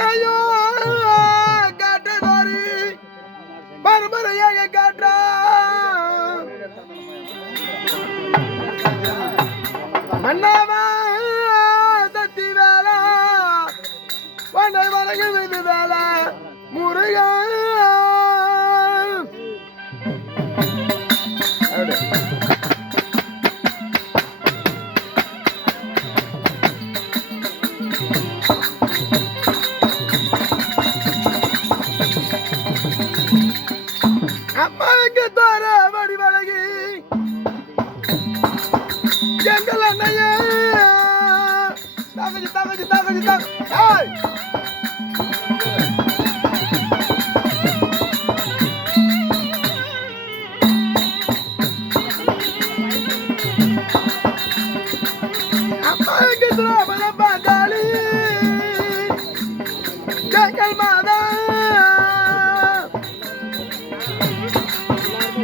மண்ணையோ காட்டதோரி மறுமுறையாக காற்றா மன்னவா தத்தி வேலா. வண்டை வழங்கி விது வேலா. முருகா. அம்மாவுக்கு தோற வடி வழங்கி? எங்கள் அண்ணையே தகஜி தகஜி தகஜி தக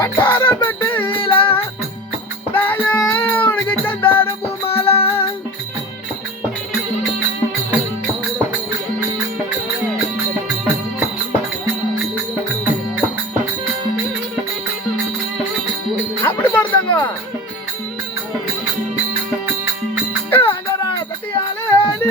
பட்டாரப்பட்டியில உனக்கு தந்தார பூமாலா. அப்படி பார்த்தாங்க அங்கரா பட்டியாலே நீ